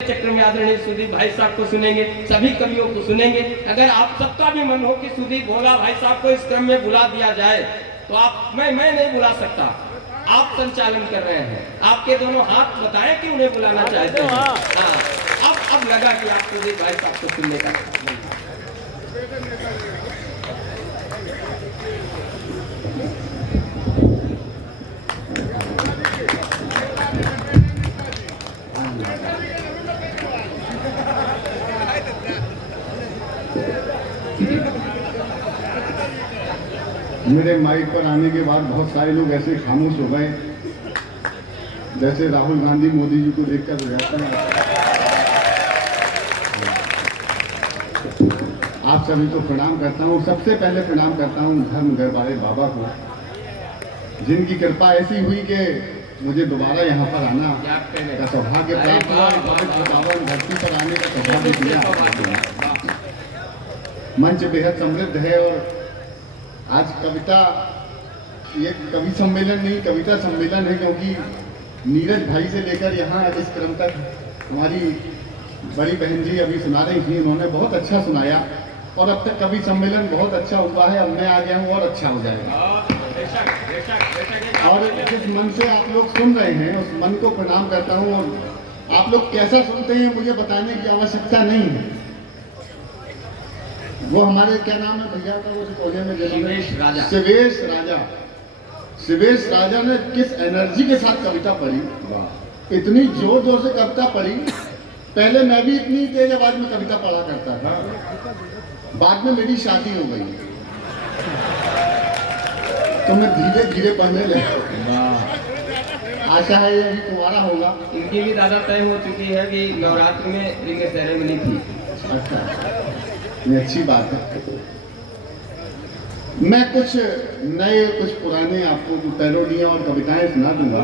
चक्र में आदरणीय सुदीप भाई साहब को सुनेंगे, सभी कवियों को सुनेंगे। अगर आप सबका भी मन हो कि सुदीप भोला भाई साहब को इस क्रम में बुला दिया जाए तो आप मैं नहीं बुला सकता, आप संचालन कर रहे हैं। आपके दोनों हाथ बताएं कि उन्हें बुलाना चाहते हैं। हाँ, अब लगा कि आप सुदीप भाई साहब को सुनने का। मेरे माइक पर आने के बाद बहुत सारे लोग ऐसे खामोश हो गए जैसे राहुल गांधी मोदी जी को देखकर हो जाते हैं। आप सभी को प्रणाम करता हूँ। सबसे पहले प्रणाम करता हूँ धर्म घर वाले बाबा को, जिनकी कृपा ऐसी हुई कि मुझे दोबारा यहाँ पर आना का सौभाग्य प्राप्त हुआ। पावन धरती पर आने का सौभाग्य दिया। मंच बेहद समृद्ध है और आज कविता, ये कवि सम्मेलन नहीं कविता सम्मेलन है, क्योंकि नीरज भाई से लेकर यहाँ इस क्रम तक हमारी बड़ी बहन जी अभी सुना रही थी, उन्होंने बहुत अच्छा सुनाया और अब तक कवि सम्मेलन बहुत अच्छा हुआ है। अब मैं आ गया हूँ और अच्छा हो जाएगा। और जिस मन से आप लोग सुन रहे हैं उस मन को प्रणाम करता हूँ। और आप लोग कैसा सुनते हैं मुझे बताने की आवश्यकता नहीं है। वो हमारे क्या नाम है भैया का, वो कोने में शिवेश राजा ने किस एनर्जी के साथ कविता पढ़ी, इतनी जोर जोर से कविता पढ़ी। पहले मैं भी इतनी तेज आवाज में कविता पढ़ा करता था, बाद में मेरी शादी हो गई तो मैं धीरे धीरे पढ़ने लगा। आशा है ये तुम्हारा होगा। इनकी भी दादा तय हो चुकी है कि नवरात्र में रिंग सेरेमनी थी। अच्छा, ये अच्छी बात है। मैं कुछ नए कुछ पुराने आपको पैरोडियां और कविताएं सुना दूंगा।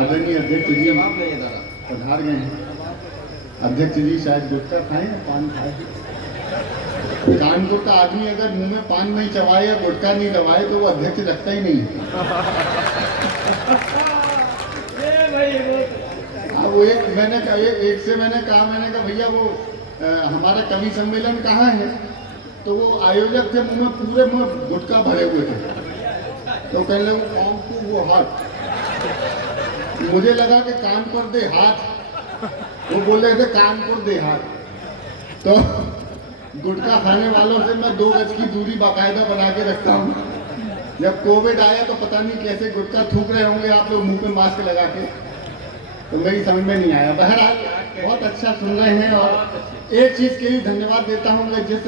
आदरणीय अध्यक्ष जी पधार गए हैं। अध्यक्ष जी शायद गुटखा खाएं या पान खाएं। कानपुर का आदमी अगर मुंह में पान नहीं चबाए या गुटखा नहीं दबाए तो वो अध्यक्ष रखता ही नहीं। वो एक से मैंने कहा भैया वो हमारा कवि सम्मेलन कहाँ है, तो वो आयोजक थे मुंह में पूरे मुंह गुटखा भरे हुए थे, तो कहने लगे वो हाथ। मुझे लगा कि कानपुर दे हाथ, वो बोल रहे थे कानपुर दे हाथ। तो गुटखा खाने वालों से मैं 2 गज की दूरी बाकायदा बना के रखता हूँ। जब कोविड आया तो पता नहीं कैसे गुटखा थूक रहे होंगे आप लोग मुंह पे मास्क लगा के, तो मेरी समझ में नहीं आया। बहरहाल बहुत अच्छा सुन रहे हैं। और एक चीज़ के लिए धन्यवाद देता हूँ कि जिस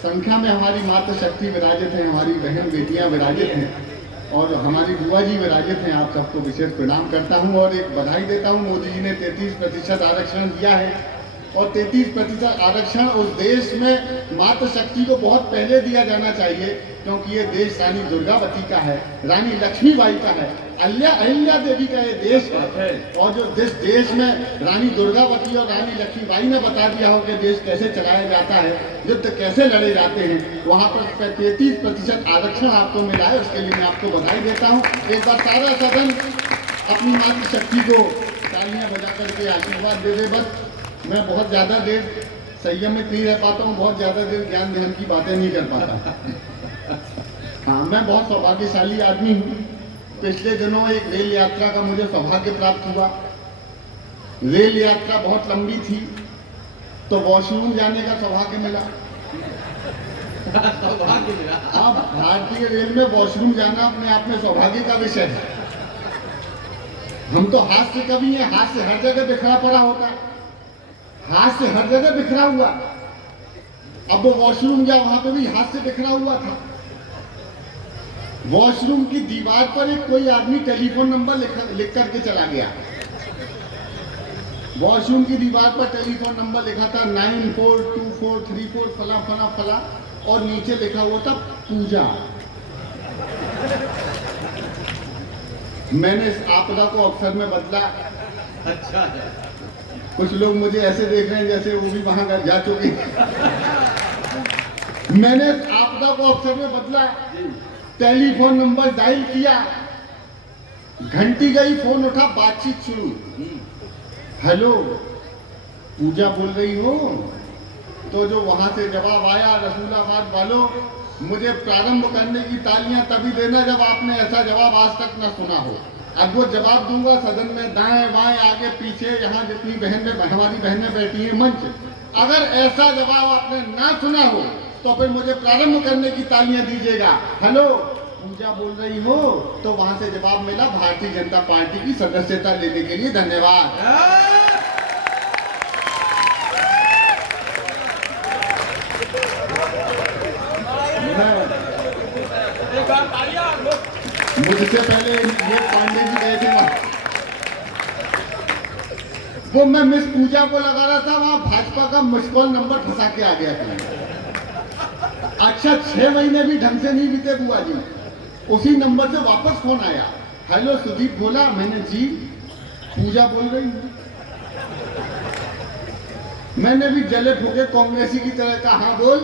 संख्या में हमारी मातृ शक्ति विराजित है, हमारी बहन बेटियाँ विराजित हैं और हमारी बुआ जी विराजित हैं, आप सबको विशेष प्रणाम करता हूँ और एक बधाई देता हूँ। मोदी जी ने 33% आरक्षण दिया है और 33% आरक्षण उस देश में मातृ शक्ति को बहुत पहले दिया जाना चाहिए, क्योंकि ये देश रानी दुर्गावती का है, रानी लक्ष्मीबाई का है, अहिल्या देवी का ये देश है। और जो जिस देश में रानी दुर्गावती और रानी लक्ष्मीबाई ने बता दिया हो कि देश कैसे चलाया जाता है, युद्ध कैसे लड़े जाते हैं, वहाँ पर 33% आरक्षण आपको मिला है। उसके लिए मैं आपको बधाई देता हूँ। एक बार सारा सदन अपनी मातृ शक्ति को तालियां बजा करके आशीर्वाद दे दे। बस मैं बहुत ज़्यादा देर संयम में नहीं रह पाता हूँ, बहुत ज़्यादा देर ज्ञान ध्यान की बातें नहीं कर पाता। हाँ, मैं बहुत सौभाग्यशाली आदमी हूँ। पिछले दिनों एक रेल यात्रा का मुझे सौभाग्य प्राप्त हुआ। रेल यात्रा बहुत लंबी थी तो वॉशरूम जाने का सौभाग्य मिला। अब भारतीय रेल में वॉशरूम जाना अपने आप में सौभाग्य का विषय है। हम तो हाथ से कभी है, हाथ से हर जगह बिखरा पड़ा होता है, हाथ से हर जगह बिखरा हुआ। अब वो वॉशरूम गया, वहां पे भी हाथ से बिखरा हुआ था। वॉशरूम की दीवार पर एक कोई आदमी टेलीफोन नंबर लिख करके चला गया। वॉशरूम की दीवार पर टेलीफोन नंबर लिखा था 942434 फला फला फला और नीचे लिखा हुआ था पूजा। मैंने इस आपदा को अवसर में बदला। अच्छा है। कुछ लोग मुझे ऐसे देख रहे हैं जैसे वो भी वहां जा चुके। मैंने आपदा को अवसर में बदला, टेलीफोन नंबर डायल किया, घंटी गई, फोन उठा, बातचीत शुरू। हेलो, पूजा बोल रही हो, तो जो वहां से जवाब आया रसूलाबाद वालों, मुझे प्रारंभ करने की तालियां तभी देना जब आपने ऐसा जवाब आज तक न सुना हो। अब वो जवाब दूंगा सदन में, दाएं बाएं आगे पीछे, यहाँ जितनी हमारी बहनें बैठी हैं मंच, अगर ऐसा जवाब आपने ना सुना हो तो फिर मुझे प्रारंभ करने की तालियां दीजिएगा। हेलो, पूजा बोल रही हो, तो वहां से जवाब मिला भारतीय जनता पार्टी की सदस्यता लेने के लिए धन्यवाद। मुझसे पहले ये पांडे जी गए थे ना, वो मैं मिस पूजा को लगा रहा था, वहां भाजपा का मिस कॉल नंबर फंसा के आ गया था। अच्छा 6 महीने भी ढंग से नहीं बीते बुआ जी, उसी नंबर से वापस फोन आया। हेलो सुदीप बोला, मैंने जी पूजा बोल रही हूँ। मैंने भी जले फूके कांग्रेसी की तरह कहा, हाँ बोल।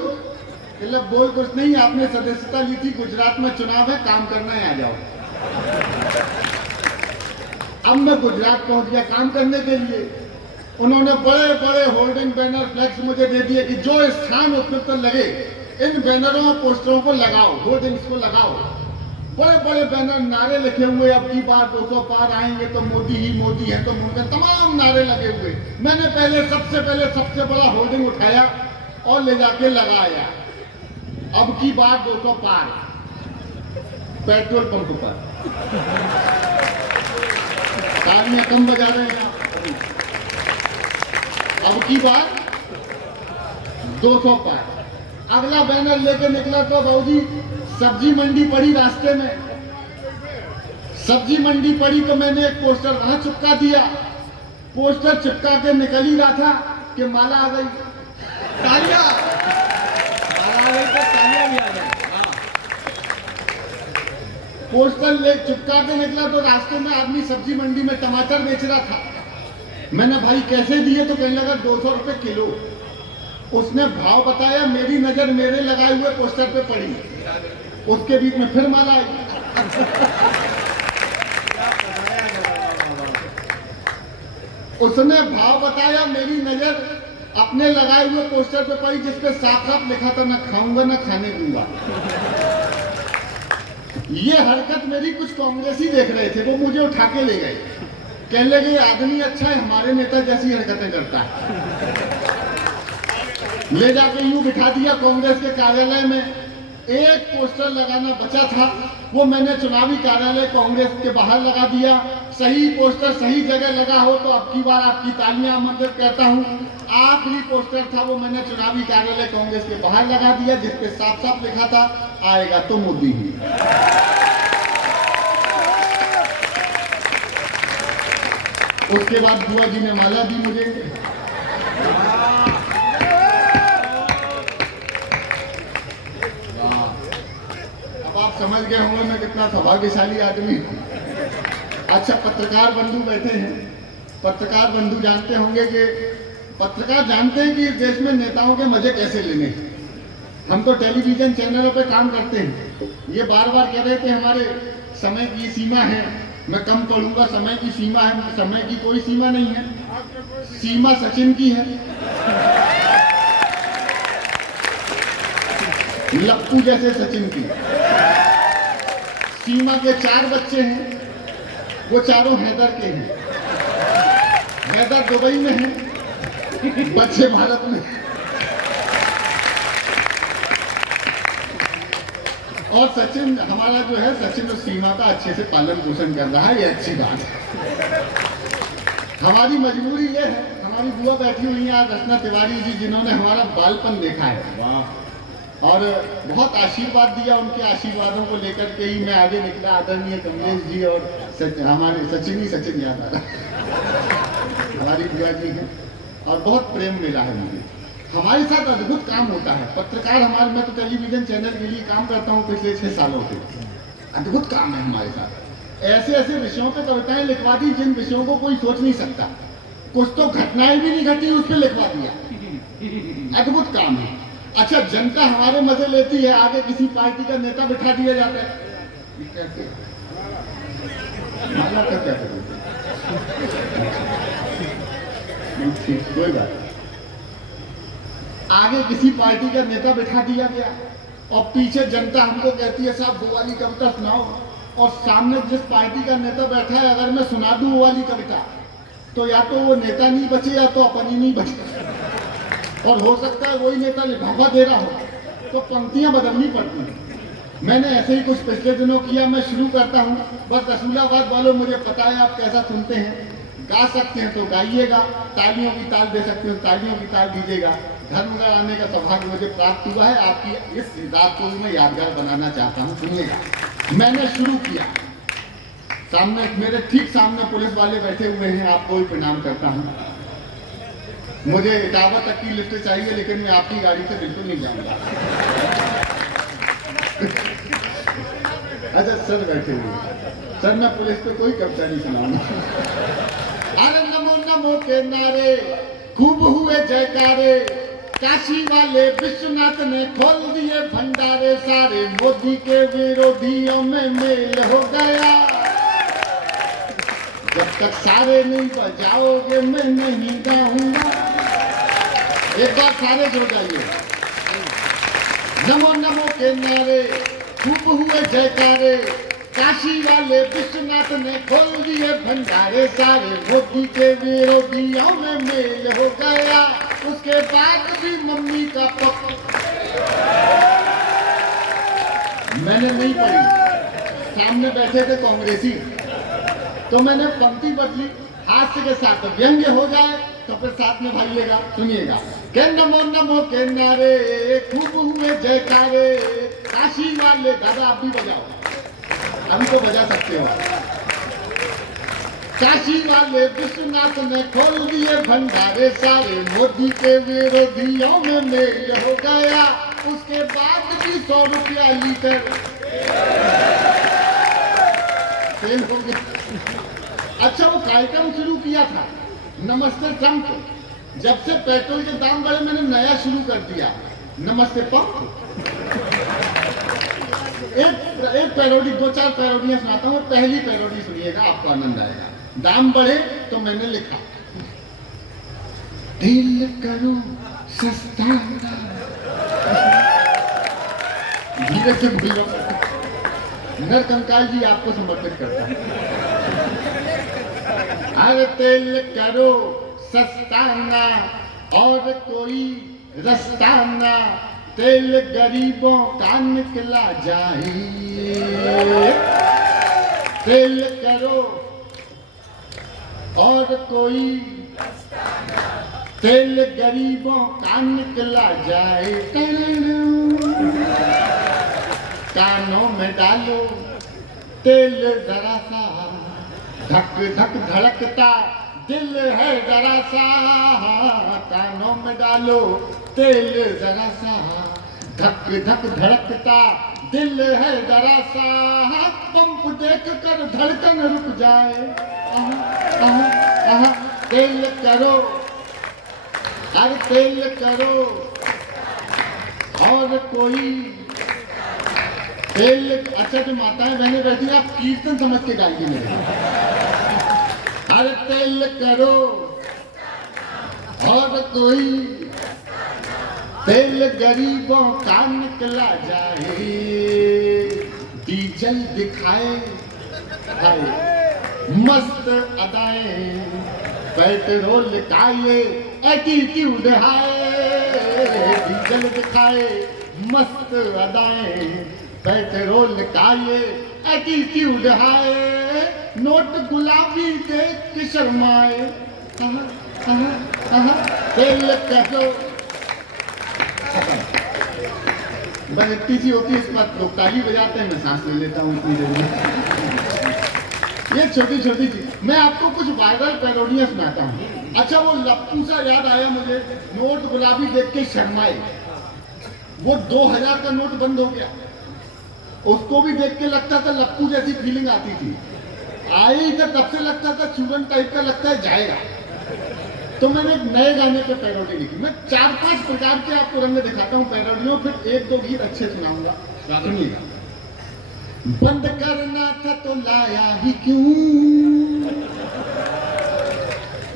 मतलब बोल कुछ नहीं, आपने सदस्यता ली थी, गुजरात में चुनाव है, काम करना है, आ जाओ। अब मैं गुजरात पहुंच गया काम करने के लिए। उन्होंने बड़े बड़े होर्डिंग बैनर फ्लैक्स मुझे दे दिए कि जो स्थान उपयुक्त लगे इन बैनरों और पोस्टरों को लगाओ, होर्डिंग्स को लगाओ। बड़े बड़े बैनर, नारे लिखे हुए, अब की बार 200 पार आएंगे तो मोदी ही मोदी है, तो मोदी, तमाम नारे लगे हुए। मैंने सबसे पहले सबसे बड़ा होर्डिंग उठाया और ले जाके लगाया, अब की बार 200 पार, पेट्रोल पंप पर। तालियां कम बजा रहे हैं। अब की बार 200 पार। अगला बैनर लेके निकला तो बाबूजी सब्जी मंडी पड़ी रास्ते में। सब्जी मंडी पड़ी तो मैंने एक पोस्टर वहां चिपका दिया। पोस्टर चिपका के निकल ही रहा था कि माला आ गई। तालियां, माला आ गई तो तालियां भी आ गई। पोस्टर ले चिपका के निकला तो रास्ते में आदमी सब्जी मंडी में टमाटर बेच रहा था। मैंने भाई कैसे दिए, तो कहने लगा 200 रुपए किलो। उसने भाव बताया, मेरी नजर मेरे लगाए हुए पोस्टर पे पड़ी, उसके बीच में फिर माला आई। उसने भाव बताया, मेरी नजर अपने लगाए हुए पोस्टर पे पड़ी जिसपे साफ साफ लिखा था, ना खाऊंगा ना खाने दूंगा। ये हरकत मेरी कुछ कांग्रेसी देख रहे थे, वो मुझे उठा के ले गए, कहने लगे आदमी अच्छा है, हमारे नेता जैसी हरकतें करता है। ले जाके यूं बिठा दिया कांग्रेस के कार्यालय में। एक पोस्टर लगाना बचा था, वो मैंने चुनावी कार्यालय कांग्रेस के बाहर लगा दिया। सही पोस्टर सही जगह लगा हो तो अब की बार आपकी तालियां आमंत्रित करता हूं। आखिरी पोस्टर था वो मैंने चुनावी कार्यालय कांग्रेस के बाहर लगा दिया, जिसपे साफ साफ लिखा था, आएगा तो मोदी ही। उसके बाद बुआ जी ने माला दी मुझे। अब आप समझ गए होंगे मैं कितना सौभाग्यशाली आदमी हूं। अच्छा, पत्रकार बंधु बैठे हैं। पत्रकार बंधु जानते होंगे कि पत्रकार जानते हैं कि इस देश में नेताओं के मजे कैसे लेने हैं। हम तो टेलीविजन चैनलों पे काम करते हैं। ये बार बार कह रहे थे हमारे समय की सीमा है, मैं कम पढ़ूंगा, समय की सीमा है। समय की कोई सीमा नहीं है, सीमा सचिन की है। लप्पू जैसे सचिन की। सीमा के 4 बच्चे हैं, वो चारों हैदर के हैं। हैदर दुबई में है, बच्चे भारत में। और सचिन हमारा जो है, सचिन उस सीमा का अच्छे से पालन पोषण कर रहा है, ये अच्छी बात है। हमारी मजबूरी ये है, हमारी बुआ बैठी हुई है रचना तिवारी जी, जिन्होंने हमारा बालपन देखा है। वाह। और बहुत आशीर्वाद दिया, उनके आशीर्वादों को लेकर के ही मैं आगे निकला। आदरणीय कमलेश जी और हमारे सचिन याद आ रहा हमारी बुआ जी हैं, और बहुत प्रेम मिला है मुझे। हमारे साथ अद्भुत काम होता है। पत्रकार हमारे, मैं तो टेलीविजन चैनल के लिए काम करता हूँ पिछले 6 सालों से। अद्भुत काम है हमारे साथ। ऐसे ऐसे विषयों पे कविताएं लिखवा दी जिन विषयों को कोई सोच नहीं सकता। कुछ तो घटनाएं भी नहीं घटी, उस पर लिखवा दिया। अद्भुत काम है। अच्छा, जनता हमारे मजे लेती है, आगे किसी पार्टी का नेता बिठा दिया जाता है। माला का क्या करोगे? ठीक, कोई बात आगे किसी पार्टी का नेता बैठा दिया गया और पीछे जनता हमको कहती है साहब वो वाली कविता सुनाओ, और सामने जिस पार्टी का नेता बैठा है अगर मैं सुना दूं वो वाली कविता तो या तो वो नेता नहीं बचे या तो अपन ही नहीं बचे, और हो सकता है वही नेता लिफाफा दे रहा हो, तो पंक्तियां बदलनी पड़ती हैं। मैंने ऐसे ही कुछ पिछले दिनों किया, मैं शुरू करता हूँ। बस रसूलाबाद वालों मुझे पता है आप कैसा सुनते हैं, गा सकते हैं तो गाइएगा, तालियों की ताल दे सकते हो तालियों की ताल दीजिएगा। धर्मगढ़ आने का सौभाग्य मुझे प्राप्त हुआ है, आपकी इस रात को भी मैं यादगार बनाना चाहता हूँ। सुनिएगा, मैंने शुरू किया, सामने मेरे ठीक सामने पुलिस वाले बैठे हुए हैं, आपको भी प्रणाम करता हूँ। मुझे इटावा तक की लिफ्ट चाहिए लेकिन मैं आपकी गाड़ी से बिल्कुल नहीं जाऊंगा। अच्छा सर बैठे हुए, सर मैं पुलिस पे कोई कब्जा नहीं सुनाऊंगा। अरे नमो नमो के नारे खूब हुए जयकारे, काशी वाले विश्वनाथ ने खोल दिए भंडारे, सारे मोदी के विरोधियों में मेल हो गया। जब तक सारे नहीं बजाओगे मैं नहीं गाऊंगा। एक बार सारे जुड़ जाइए। नमो नमो के नारे खूब हुए जयकारे, काशी वाले विश्वनाथ ने खोल दिए भंडारे, सारे मोदी के विरोधियों में मेल हो गया। उसके बाद भी मम्मी का पक्ष मैंने नहीं पढ़ी, सामने बैठे थे कांग्रेसी, तो मैंने पंक्ति बदली, हास्य के साथ व्यंग्य हो जाए तो फिर साथ में भाइएगा। सुनिएगा, के नमो नमो के नारे खूब हुए जयकारे, काशी वाले, दादा आप भी बजाओ, अभी तो बजा सकते हो। काशी वाले विश्वनाथ ने खोल दिए भंडारे, सारे मोदी के विरोधियों में मेल हो गया। उसके बाद भी 100 रुपया लीटर तेल हो गया। अच्छा वो कार्यक्रम शुरू किया था नमस्ते ट्रंप, जब से पेट्रोल के दाम बढ़े मैंने नया शुरू कर दिया, नमस्ते पंप। एक पैरोडी, 2-4 पैरोडियां सुनाता हूँ। पहली पैरोडी सुनिएगा, आपको आनंद आएगा। दाम बढ़े तो मैंने लिखा, दिल करो सस्ता, धीरे से बोलो, नरकंकाल जी आपको समर्पित करता हूँ। अरे तेल करो सस्ता ना और कोई रास्ता ना, तेल गरीबों का निकला जाए। तेल करो और कोई तेल गरीबों का निकला जाए। कानों में डालो तेल जरा सा, धक धक धड़कता दिल है जरा सा। कानों में डालो तेल जरा सा, धक धक धड़कता दिल है जरा सा। पंप देख कर धड़कन रुक जाए। तेल करो, हर तेल करो और कोई तेल। अच्छा जो माताएं बहनें बैठी हैं, आप कीर्तन समझ के गाइए मेरे। हर तेल करो और कोई तेल गरीबों का निकला जाए। डीजल दिखाए हाय मस्त अदाएं, पेट्रोल का ये एटीट्यूड है। डीजल दिखाए मस्त अदाएं, पेट्रोल का ये एटीट्यूड है। नोट गुलाबी देख के शर्माए। तेल करो, इतनी सी होती है, इस पर लोग ताली बजाते हैं, मैं सांस ले लेता हूँ इतनी देर में। ये छोटी छोटी चीज। मैं आपको कुछ वायरल पैरोडियां सुनाता हूँ। अच्छा वो लप्पू सा याद आया मुझे, नोट गुलाबी देख के शर्माए। वो 2000 का नोट बंद हो गया, उसको भी देख के लगता था लप्पू जैसी फीलिंग आती थी। आए ही तब से लगता था चूरन टाइप का, लगता है जाएगा। तो मैंने एक नए गाने पे पैरोडी लिखी। मैं 4-5 प्रकार के आपको रंग दिखाता हूँ पैरोडियों, फिर 1-2 गीत अच्छे सुनाऊंगा, सुनिएगा। बंद करना था तो लाया ही क्यों,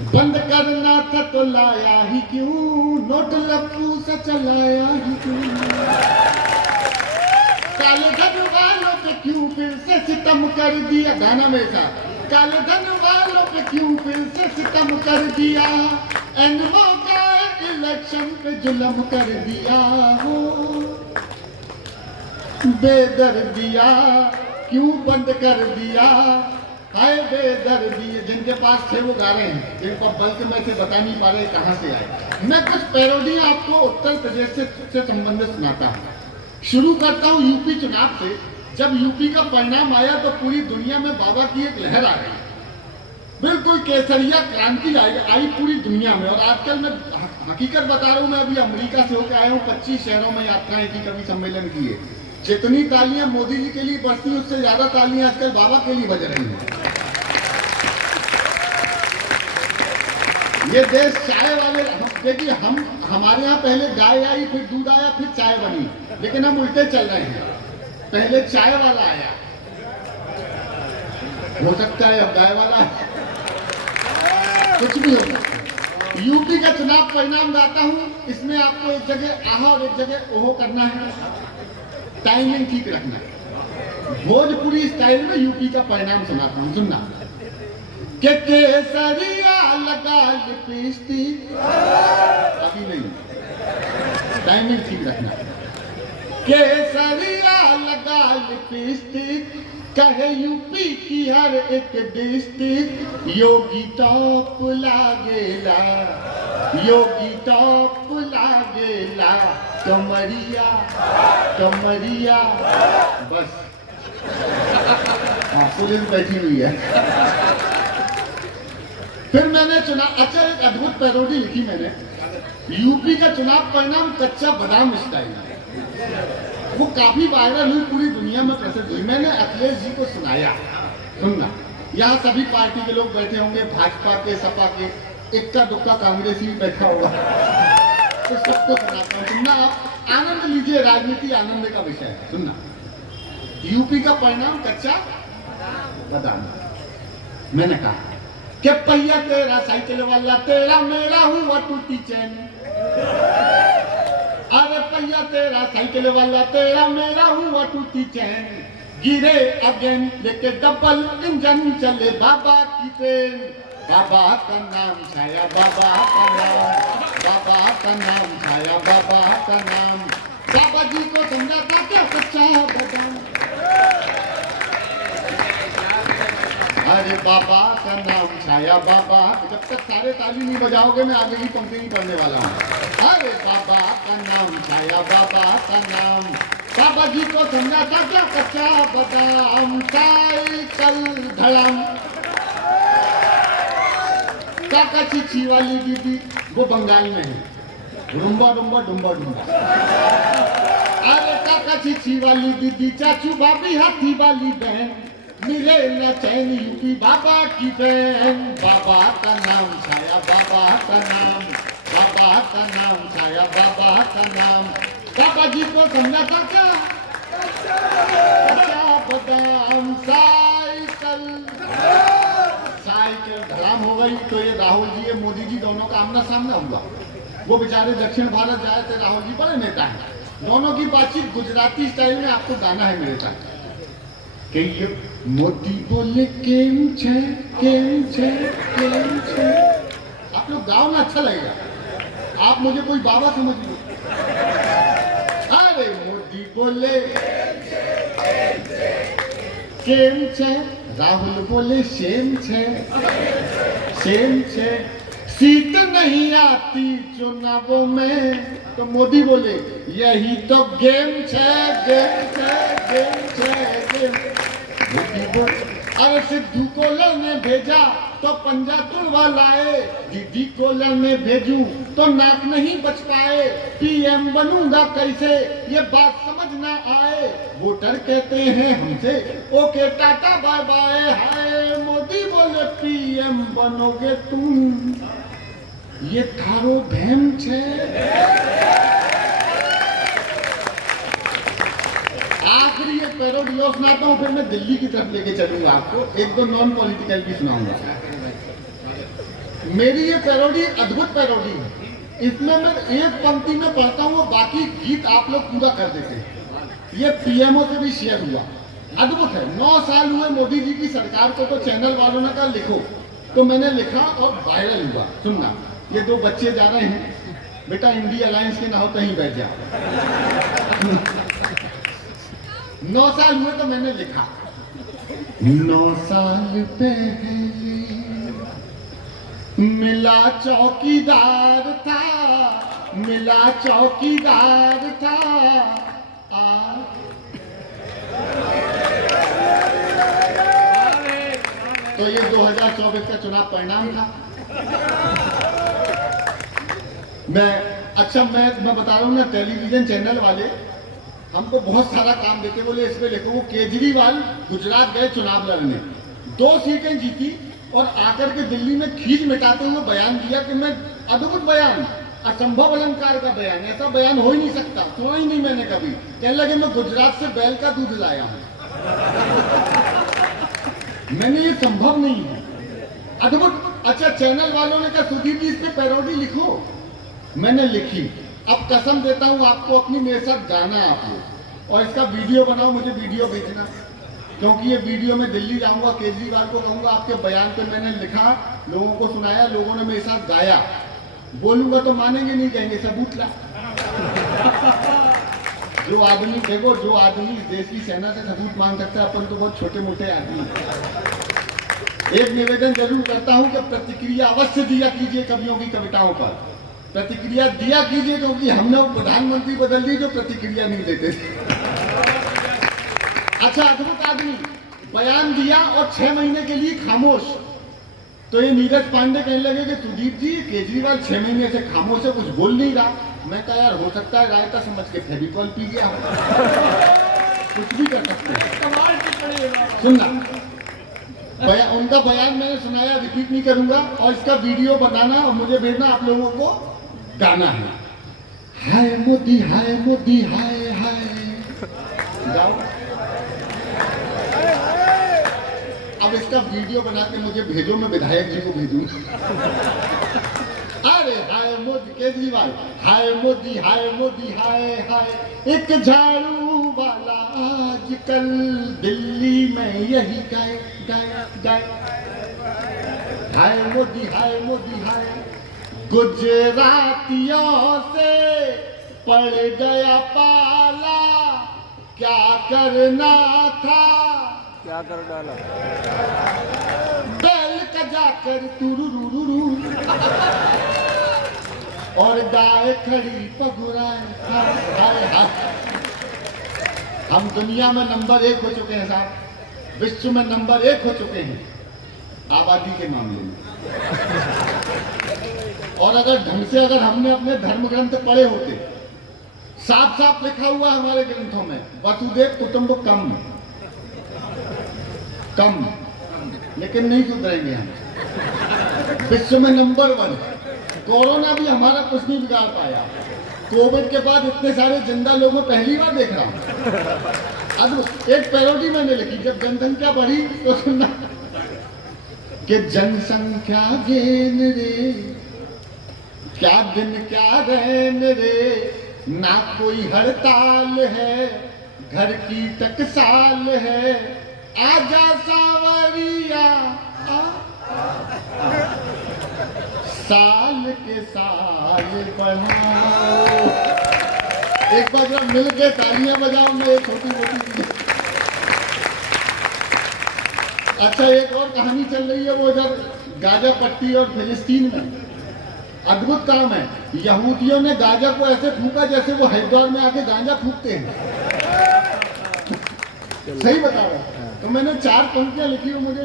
बंद करना था तो लाया ही क्यों, नोट लप्पू से चलाया ही क्यों, काले धन वालों पे क्यों फिर से सितम कर दिया, गाना में था, काले धन वालों पे क्यों फिर से सितम कर दिया, एनवो का इलेक्शन पे जुल्म कर दिया हो, बेदर्दिया क्यों बंद कर दिया, हाय बेदर्दी। जिनके पास थे वो गा रहे हैं, जिनको बल्कि मैं से बता नहीं पा रहे कहाँ से आए। मैं कुछ पैरोडियां आपको उत्तर प्रदेश से संबंधित सुनाता हूँ। शुरू करता हूँ यूपी चुनाव से। जब यूपी का परिणाम आया तो पूरी दुनिया में बाबा की एक लहर आ गई, बिल्कुल केसरिया क्रांति आई पूरी दुनिया में। और आजकल मैं हकीकत बता रहा हूँ, मैं अभी अमेरिका से होकर आया हूँ, 25 शहरों में यात्राएं की, कवि सम्मेलन की है। जितनी तालियां मोदी जी के लिए बजती उससे ज्यादा तालियां आजकल बाबा के लिए बज रही हैं। ये देश चाय वाले, देखिए हमारे यहाँ पहले गाय आई, फिर दूध आया, फिर चाय बनी, लेकिन हम उल्टे चल रहे हैं। पहले चाय वाला आया, हो सकता है अब गाय वाला, कुछ भी हो सकता है। यूपी का चुनाव परिणाम लाता हूँ, इसमें आपको एक जगह आहा और एक जगह ओहो करना है, टाइमिंग ठीक रखना है। भोजपुरी स्टाइल में यूपी का परिणाम सुनाता हूँ, सुनना। के केसरिया लगा लिपस्टिक, अभी नहीं, टाइमिंग ठीक रखना। केसरिया लगा लिपस्टिक, कहे यूपी की हर एक डिस्ट्रिक्ट, योगी टॉप लागेला, योगी टॉप लागेला, कमरिया कमरिया। बस हाँ, पुलिस बैठी हुई है। फिर मैंने चुनाव, अच्छा एक अद्भुत पैरोडी लिखी मैंने, यूपी का चुनाव परिणाम कच्चा बादाम स्टाइल, वो काफी वायरल हुई, पूरी दुनिया में प्रसिद्ध हुई। मैंने अखिलेश जी को सुनाया, सुनना। यहाँ सभी पार्टी के लोग बैठे होंगे, भाजपा के, सपा के, इक्का दुक्का कांग्रेसी बैठा होगा, तो सबको सुनाता हूँ, सुनना। आप आनंद लीजिए, राजनीति आनंद का विषय है, सुनना। यूपी का परिणाम कच्चा बादाम। मैंने कहा कि पहिया तेरा साइकिल वाला, तेरा मेरा हुआ टूटी चैन, अरे पहिया तेरा साइकिल वाला, तेरा मेरा हुआ टूटी चैन, गिरे अगेन लेके डबल इंजन चले बाबा की ट्रेन, बाबा का नाम छाया, बाबा का नाम, बाबा का नाम छाया, बाबा का नाम, बाबा जी को समझा था क्या कच्चा बादाम, अरे बाबा का नाम छाया, बाबा। जब तक सारे ताली नहीं बजाओगे मैं आगे की पंक्ति नहीं पढ़ने वाला हूँ। अरे बाबा का नाम छाया, बाबा का नाम, बाबा जी को समझा था क्या कच्चा बादाम, साइकिल धड़ाम। काका चिची वाली दीदी, वो बंगाल में है, रुम्बा रुम्बा डुम्बा डुम्बा। अरे काका चिची वाली दीदी, चाचू भाभी हाथी वाली बहन, मिले न चैन यूपी बाबा की बहन, बाबा का नाम छाया, बाबा का नाम, बाबा का नाम छाया, बाबा का नाम, बाबा जी को समझा था क्या बादाम, साइकिल साइकिल धड़ाम हो गई। तो ये राहुल जी ये मोदी जी दोनों का आमना सामना हुआ। वो बेचारे दक्षिण भारत जाए थे, राहुल जी बड़े नेता हैं, दोनों की बातचीत गुजराती स्टाइल में आपको गाना है मेरे साथ। मोदी बोले केम छे, केम छे, केम छे। आप लोग गाओ ना, अच्छा लगेगा। आप मुझे कोई बाबा समझ लो। अरे मोदी बोले केम छे, राहुल बोले शेम छे, शेम छे, सीट नहीं आती चुनावों में, तो मोदी बोले यही तो गेम छे, गेम छे, गेम छे, गेम। अरे सिद्धू को लड़ने भेजा तो पंजा तुड़वा लाए, दीदी को लड़ने भेजूं तो नाक नहीं बच पाए, पीएम बनूंगा कैसे ये बात समझ ना आए, वोटर कहते हैं हमसे ओके टाटा बाय बाय, हाय मोदी बोले पीएम बनोगे तुम, ये थारो भैम छे। आखिरी एक पैरोडियो सुनाता हूँ, फिर मैं दिल्ली की तरफ लेके चलूंगा आपको, एक दो नॉन पॉलिटिकल भी सुनाऊंगा। मेरी ये पैरोडी अद्भुत पैरोडी है। इसमें मैं एक पंक्ति में पढ़ता हूँ, बाकी गीत आप लोग पूरा कर देते हैं। ये पीएमओ से भी शेयर हुआ, अद्भुत है। 9 साल हुए मोदी जी की सरकार को, तो चैनल वालों ने कहा लिखो, तो मैंने लिखा और वायरल हुआ। सुनना, ये 2 बच्चे जा रहे हैं, बेटा इंडिया अलायंस के ना हो कहीं बैठ जाओ। 9 साल हुए तो मैंने लिखा, 9 साल पहले मिला चौकीदार था, मिला चौकीदार था, तो ये 2024 का चुनाव परिणाम था। मैं बता रहा हूँ ना, टेलीविजन चैनल वाले हमको बहुत सारा काम देते, बोले इसमें लिखो। वो केजरीवाल गुजरात गए चुनाव लड़ने, 2 सीटें जीती और आकर के दिल्ली में खींच मिटाते हुए बयान दिया कि मैं, अद्भुत बयान, असंभव अलंकार का बयान, ऐसा बयान हो ही नहीं सकता, सुना ही नहीं मैंने कभी। कहने लगे मैं गुजरात से बैल का दूध लाया हूं। मैंने, ये संभव नहीं है, अद्भुत। अच्छा, चैनल वालों ने कहा सुधीर जी इस पे पैरोडी लिखो, मैंने लिखी। अब कसम देता हूं आपको, अपनी मेरे साथ गाना है आप लोग, और इसका वीडियो बनाओ, मुझे वीडियो भेजना, क्योंकि ये वीडियो में दिल्ली जाऊंगा, केजरीवाल को कहूंगा आपके बयान पे मैंने लिखा, लोगों को सुनाया, लोगों ने मेरे साथ गाया। बोलूंगा तो मानेंगे नहीं, कहेंगे सबूत ला। जो आदमी, देखो, जो आदमी इस देश की सेना से सबूत मांग सकता है, अपन तो बहुत छोटे मोटे आदमी। एक निवेदन जरूर करता हूं कि प्रतिक्रिया अवश्य दिया कीजिए कवियों की कविताओं पर, प्रतिक्रिया दिया कीजिए, क्योंकि हमने वो प्रधानमंत्री बदल दिए जो प्रतिक्रिया नहीं देते थे। अच्छा, अद्भुत आदमी, बयान दिया और 6 महीने के लिए खामोश। तो ये नीरज पांडे कहने लगे कि सुदीप जी, केजरीवाल 6 महीने से खामोश है, कुछ बोल नहीं रहा। मैं कहा यार, हो सकता है रायता समझ के फेविकॉल पी गया हो, कुछ भी कर सकते हैं। सुनना, उनका बयान मैंने सुनाया, रिपीट नहीं करूंगा, और इसका वीडियो बनाना और मुझे भेजना, आप लोगों को गाना है। हाय मोदी, हाय मोदी, हाय हाय, जाओ। अब इसका वीडियो बना के मुझे भेजो, मैं विधायक जी को भेजूंगा। अरे हाय मोदी, केजरीवाल, हाय मोदी, हाय मोदी, हाय हाय, एक झाड़ू वाला आजकल दिल्ली में यही गाए गाए गाए। हाय मोदी, हाय मोदी, हाय, गुजरातियों से पड़ गया पाला, क्या करना था, क्या कर डाला, बैल का जाकर तुरुरुरुरु, और गाय खड़ी पगुराए। हम दुनिया में नंबर 1 हो चुके हैं साहब, विश्व में नंबर 1 हो चुके हैं आबादी के मामले में। और अगर ढंग से, अगर हमने अपने धर्म ग्रंथ पढ़े होते, साफ साफ लिखा हुआ हमारे ग्रंथों में, वसुदेव कुटुंबकम, कम, लेकिन नहीं सुधरेंगे हम। विश्व में नंबर 1। कोरोना भी हमारा कुछ नहीं बिगाड़ पाया। कोविड के बाद इतने सारे जिंदा लोग मैं पहली बार देख रहा हूं। अब एक पैरोडी मैंने लिखी, जब जनसंख्या बढ़ी तो सुनना कि जनसंख्या गेन रे, क्या दिन क्या रैन रे, ना कोई हड़ताल है, घर की टकसाल है, आजा सावरिया, साल के साल बढ़ाओ। एक बार जब मिल के तालियां बजाओ, मैं छोटी मोटी चीज। अच्छा, एक और कहानी चल रही है, वो इधर गाजा पट्टी और फिलिस्तीन में, अद्भुत काम है। यहूदियों ने गाजा को ऐसे फूंका जैसे वो हरिद्वार में आके गांजा फूंकते हैं। सही बता रहा हूं। तो मैंने 4 पंक्तियां लिखी हो मुझे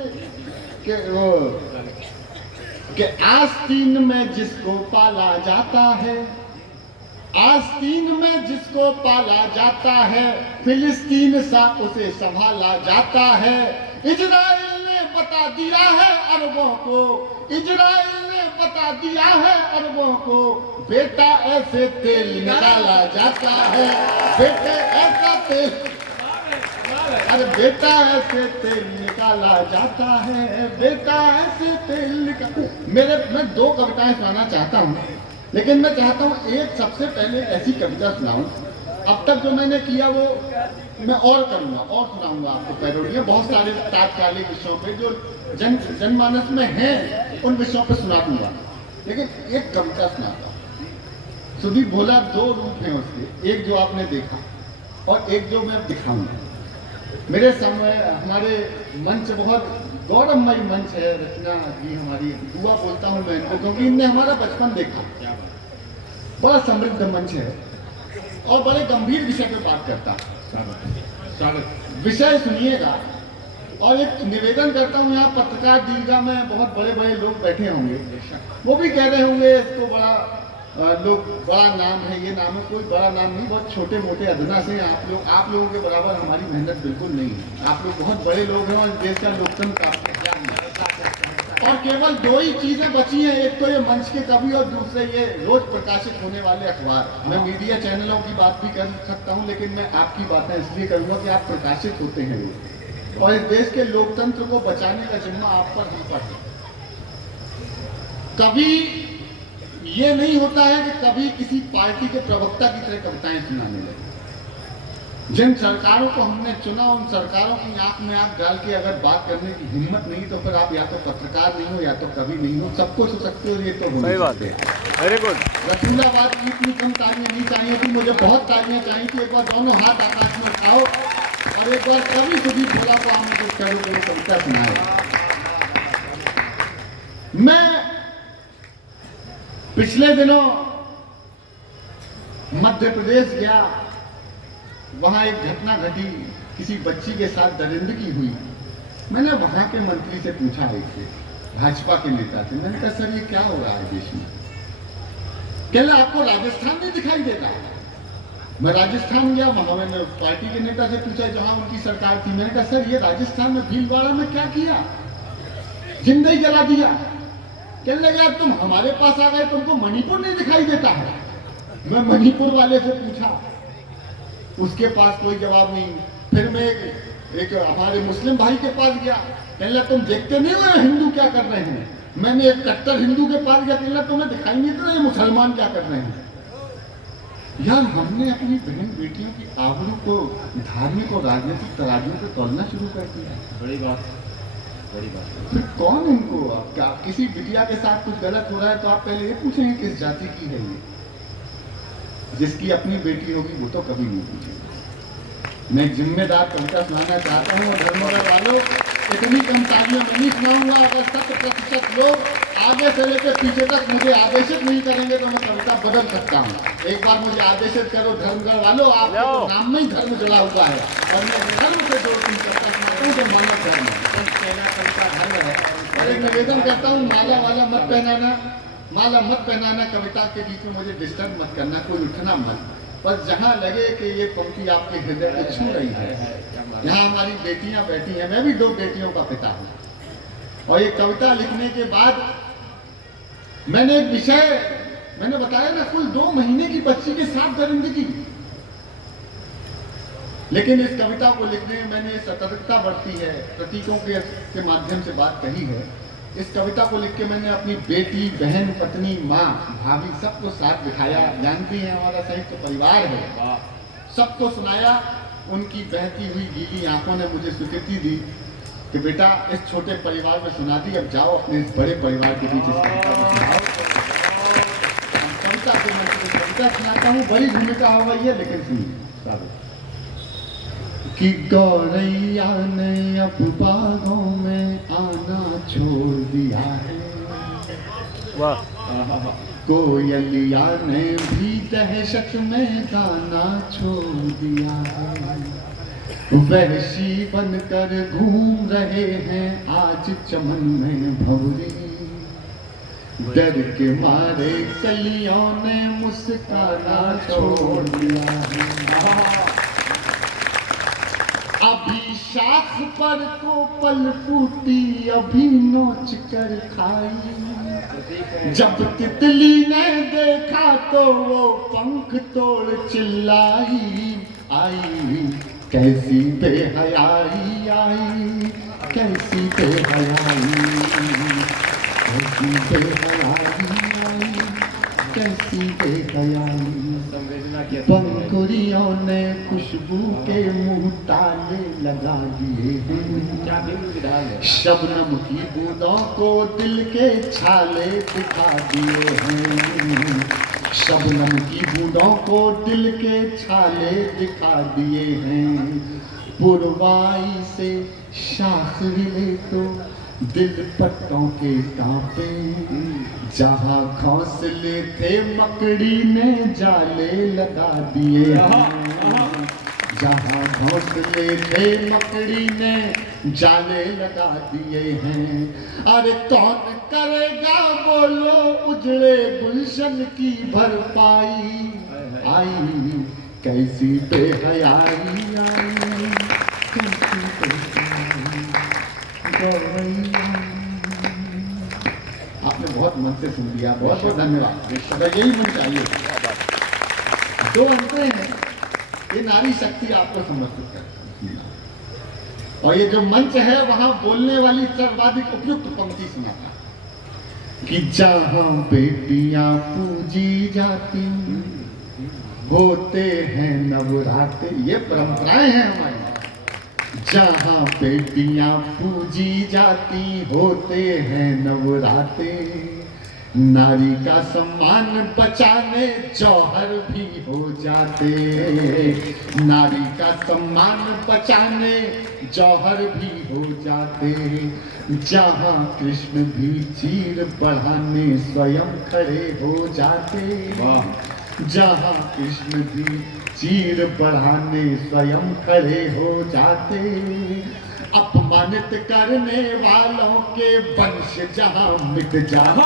कि आस्तीन में जिसको पाला जाता है, आस्तीन में जिसको पाला जाता है, फिलिस्तीन सा उसे संभाला जाता है। इजराइल ने बता दिया है अरबों को, इजराइल ने बता दिया है अरबों को, बेटा ऐसे तेल निकाला जाता है, बेटे ऐसा तेल। अरे बेटा ऐसे तेल निकाला जाता है, बेटा ऐसे तेल निकाला। मैं दो कविताएं सुनाना चाहता हूँ, लेकिन मैं चाहता हूँ एक सबसे पहले ऐसी कविता सुनाऊं। अब तक जो मैंने किया वो मैं और करूँगा और सुनाऊंगा आपको पैरोडियाँ बहुत सारे तात्कालिक विषयों पे जो जनमानस में हैं उन विषयों पे सुना दूंगा, लेकिन एक कविता सुनाता हूँ। सुदीप भोला दो रूप हैं उसके, एक जो आपने देखा और एक जो मैं दिखाऊंगा। मेरे समय हमारे मंच बहुत गौरवमयी मंच है, रचना जी हमारी दुआ बोलता हूँ मैं इनको, क्योंकि इनने हमारा बचपन देखा। बड़ा समृद्ध मंच है और बड़े गंभीर विषय पे बात करता है। स्वागत। विषय सुनिएगा और एक निवेदन करता हूँ, यहाँ पत्रकार दीर्घा में बहुत बड़े बड़े लोग बैठे होंगे, वो भी कह रहे होंगे इसको बड़ा लोग बड़ा नाम है, ये नाम है, कोई बड़ा नाम नहीं, बहुत छोटे मोटे अदना से आप लोगों के बराबर हमारी मेहनत बिल्कुल नहीं है। आप लोग बहुत बड़े लोग हैं और देश का लोकतंत्र काफी ज्ञान है। और केवल दो ही चीजें बची हैं, एक तो ये मंच के कवि और दूसरे ये रोज प्रकाशित होने वाले अखबार। मैं मीडिया चैनलों की बात भी कर सकता हूँ, लेकिन मैं आपकी बातें इसलिए करूँगा कि आप प्रकाशित होते हैं रोज, और इस देश के लोकतंत्र को बचाने का जिम्मा आप पर हम पर है। कभी ये नहीं होता है कि कभी किसी पार्टी के प्रवक्ता की तरह कविताएं सुनाने लगे। जिन सरकारों को हमने चुना उन सरकारों की आंख में आंख डाल के अगर बात करने की हिम्मत नहीं, तो फिर आप या तो पत्रकार नहीं हो या तो कवि नहीं हो। सब कुछ हो सकते हो, ये तो सही बात है। Very good. रसूलाबाद की इतनी कम तालियां नहीं चाहिए थी, मुझे बहुत तालियां चाहिए थी। एक बार दोनों हाथ आकाश में उठाओ और एक बार कवि सुदीप भोला को आमंत्रित करो कि कविता सुनाए। मैं पिछले दिनों मध्य प्रदेश गया, वहां एक घटना घटी, किसी बच्ची के साथ दरिंदगी हुई। मैंने वहां के मंत्री से पूछा, एक से भाजपा के नेता से, मैंने कहा सर ये क्या हो रहा है देश में? कहले आपको राजस्थान नहीं दिखाई देता? मैं राजस्थान गया, वहां मैंने पार्टी के नेता से पूछा जहां उनकी सरकार थी। मैंने कहा सर ये राजस्थान में भीलवाड़ा में क्या किया, जिंदगी जला दिया। कहने लगा तुम हमारे पास आ गए, तुमको मणिपुर नहीं दिखाई देता है? मैं मणिपुर वाले से पूछा, उसके पास कोई जवाब नहीं। फिर मैं एक हमारे मुस्लिम भाई के पास गया, कहने लगा तुम देखते नहीं हो हिंदू क्या कर रहे हैं? मैंने एक कट्टर हिंदू के पास गया, कहने लगा तुम्हें दिखाई नहीं देता ये मुसलमान क्या कर रहे हैं? यार हमने अपनी बहन बेटियों की आबरू को धार्मिक और राजनीतिक तराजू पे तोलना शुरू कर दिया। बड़ी बात, बड़ी बात। फिर कौन इनको, क्या किसी बिटिया के साथ कुछ गलत हो रहा है तो आप पहले ये पूछेंगे किस जाति की है ये? जिसकी अपनी बेटी होगी वो तो कभी नहीं पूछेंगे। मैं जिम्मेदार कविता सुनाना चाहता हूँ, और धर्मनगर वालों इतनी कम तालियां मैं नहीं सुनाऊंगा। अगर 100% लोग आगे से लेकर पीछे तक मुझे आदेशित नहीं करेंगे तो मैं कविता बदल सकता हूँ। एक बार मुझे आदेशित करो धर्मनगर वालों, आपके तो नाम में ही धर्म जुड़ा हुआ है और मैं धर्म से जोड़ती हूँ जो मानव धर्म है। और एक निवेदन करता हूँ, माला वाला मत पहनाना, माला मत पहनाना, कविता के बीच में मुझे डिस्टर्ब मत करना, कोई उठना मत। बस जहाँ लगे कि ये पंक्ति आपके हृदय को छू रही है, यहाँ हमारी बेटियां बैठी हैं, मैं भी 2 बेटियों का पिता हूँ। और ये कविता लिखने के बाद मैंने एक विषय, मैंने बताया ना, कुल 2 महीने की बच्ची के साथ दरिंदगी, लेकिन इस कविता को लिखने में मैंने सतर्कता बरती है, प्रतीकों के माध्यम से बात कही है। इस कविता को लिख के मैंने अपनी बेटी, बहन, पत्नी, माँ, भाभी सबको साथ बिठाया। जानती हैं हमारा संयुक्त परिवार है, सबको सुनाया। उनकी बहती हुई गीली आंखों ने मुझे स्वीकृति दी कि बेटा इस छोटे परिवार में सुना दी, अब जाओ अपने इस बड़े परिवार के बीच इस कविता को सुनाओ। कविता को मैं कविता सुनाता हूँ, बड़ी भूमिका हो गई है, लेकिन सुनिए कि गौरैया ने अब बागों में आना छोड़ दिया है, वाह, कोयलिया ने भी दहशत में गाना छोड़ दिया है, वहशी बनकर घूम रहे हैं आज चमन में भंवरे, डर के मारे कलियों ने मुस्काना छोड़ दिया है। अभी शाख पर को पल फूटी, अभी नोच कर खाई, जब तितली ने देखा तो वो पंख तोड़ चिल्लाई, आई कैसी बेहयाई आई, कैसी बेहयाई, कैसी बेहयाई आई, कैसी बेहयाई। संवेदना की पंखुड़ियों ने खुशबू के मुंह ताले लगा दिए हैं, क्या दिव्य विधान है। शबनम की बूंदों को दिल के छाले दिखा दिए हैं, शबनम की बूंदों को दिल के छाले दिखा दिए हैं। पुरवाई से शाख हिले तो दिल पत्तों के कांपे, जहाँ घोंसले थे मकड़ी ने जाले लगा दिए हैं, जहाँ घोंसले थे मकड़ी ने जाले लगा दिए हैं। अरे कौन करेगा बोलो उजड़े गुलशन की भरपाई, आई कैसी बेहयाई आई, कैसी बेहयाई गौरैया। आपने बहुत मन से सुन लिया, बहुत बहुत धन्यवाद। यही मन चाहिए। दो अंतरे हैं, ये नारी शक्ति आपको समर्पित करती है, और ये जो मंच है वहां बोलने वाली सर्वाधिक उपयुक्त पंक्ति सुनाता कि जहां बेटियां पूजी जाती होते हैं नवरात्रि, ये परंपराएं हैं हमारी। जहाँ बेटियां पूजी जाती होते हैं नवरात्रि, नारी का सम्मान बचाने जौहर भी हो जाते, नारी का सम्मान बचाने जौहर भी हो जाते। जहाँ कृष्ण भी चीर बढ़ाने स्वयं खड़े हो जाते, जहाँ कृष्ण भी चीर बढ़ाने स्वयं खड़े हो जाते। अपमानित करने वालों के वंश जहाँ मिट जाते,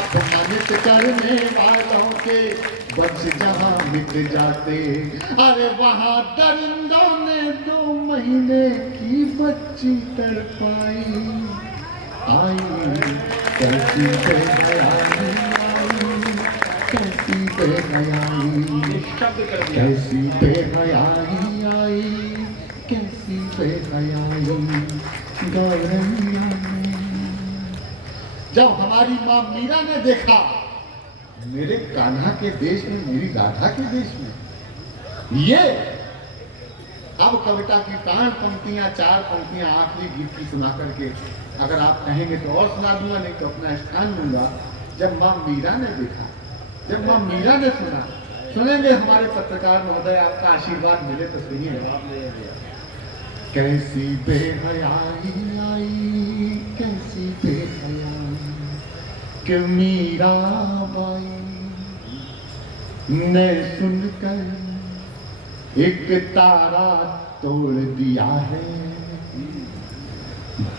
अपमानित करने वालों के वंश जहाँ मिट जाते। अरे वहाँ दरिंदों ने 2 महीने की बच्ची तड़पाई, आई कैसी बेहयाई आई, कैसी बेहयाई, कैसी बेहयाई आई, कैसी बेहयाई गौरैया। जब हमारी माँ मीरा ने देखा मेरे कान्हा के देश में, मेरी राधा के देश में ये, अब कविता की 4 पंक्तियां आखिरी गीत की सुना करके अगर आप कहेंगे तो और सुना दूंगा, नहीं तो अपना स्थान दूंगा। जब माँ मीरा ने देखा, जब माँ मीरा ने सुना, सुनेंगे हमारे पत्रकार महोदय, आपका आशीर्वाद मिले तो सही है। कैसी बेहयाई आई, कैसी बेहयाई कि मीराबाई ने सुनकर एक तारा तोड़ दिया है,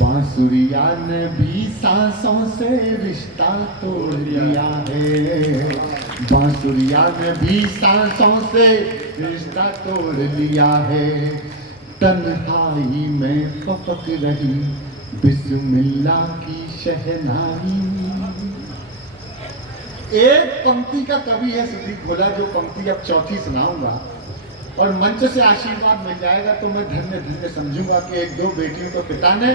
बांसुरिया ने भी सांसों से रिश्ता तोड़ दिया है, बांसुरिया ने भी सांसों से रिश्ता तोड़ लिया है। तन्हाई में फपक रही बिस्मिल्लाह की शहनाई। एक पंक्ति का कवि है सुदीप भोला, जो पंक्ति अब चौथी सुनाऊंगा और मंच से आशीर्वाद मिल जाएगा तो मैं धन्य धन्य समझूंगा कि 1-2 बेटियों के पिता ने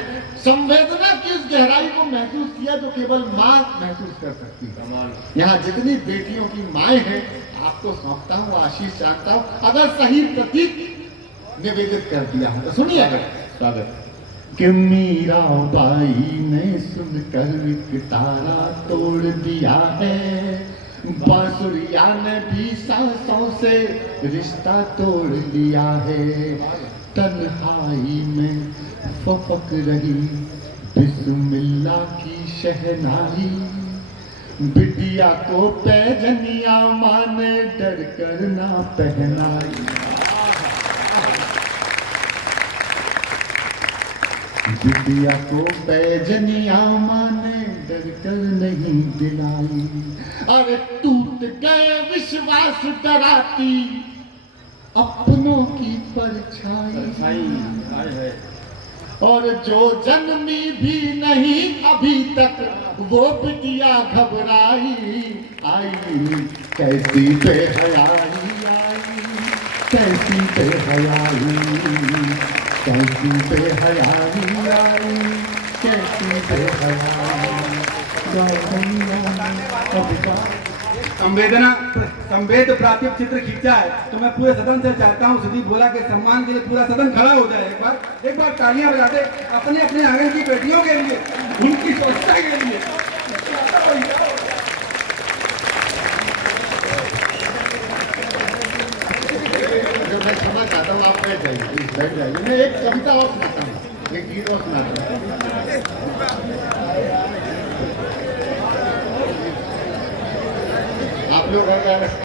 संवेदना की उस गहराई को महसूस किया जो केवल माँ महसूस कर सकती है। यहाँ जितनी बेटियों की माएँ हैं, आपको सौंपता हूँ, आशीष चाहता हूँ, अगर सही प्रतीक निवेदित कर दिया हो तो सुनिए। स्वागत कि मीराबाई ने सुनकर एक तारा तोड़ दिया है, बांसुरिया ने भी सांसों से रिश्ता तोड़ लिया है। तन्हाई में फपक रही बिस्मिल्लाह की शहनाई, बिटिया को पैजनिया माँ ने डर कर ना पहनाई, बिटिया को पैजनिया माँ ने डर कर नहीं दिलाई। अरे टूट गए विश्वास डराती अपनों की परछाई, और जो जन्मी भी नहीं अभी तक वो बिटिया घबराई। आई कैसी बेहयाई आई, कैसी बेहयाई, कैसी बेहयाई आई, कैसी बेहयाई। संवेद प्रातिप चित्र खींचा है तो मैं पूरे सदन से चाहता हूँ सुदीप बोला के सम्मान के लिए पूरा सदन खड़ा हो जाए। एक बार तालियां बजाते अपने अपने आंगन की बेटियों के लिए, उनकी स्वच्छता के लिए। मैं क्षमा चाहता हूँ, आप बैठ जाइए, प्लीज बैठ जाइए। मैं एक कविता और सुनाता हूँ, एक गीत और सुनाता हूँ। आप लोग अगर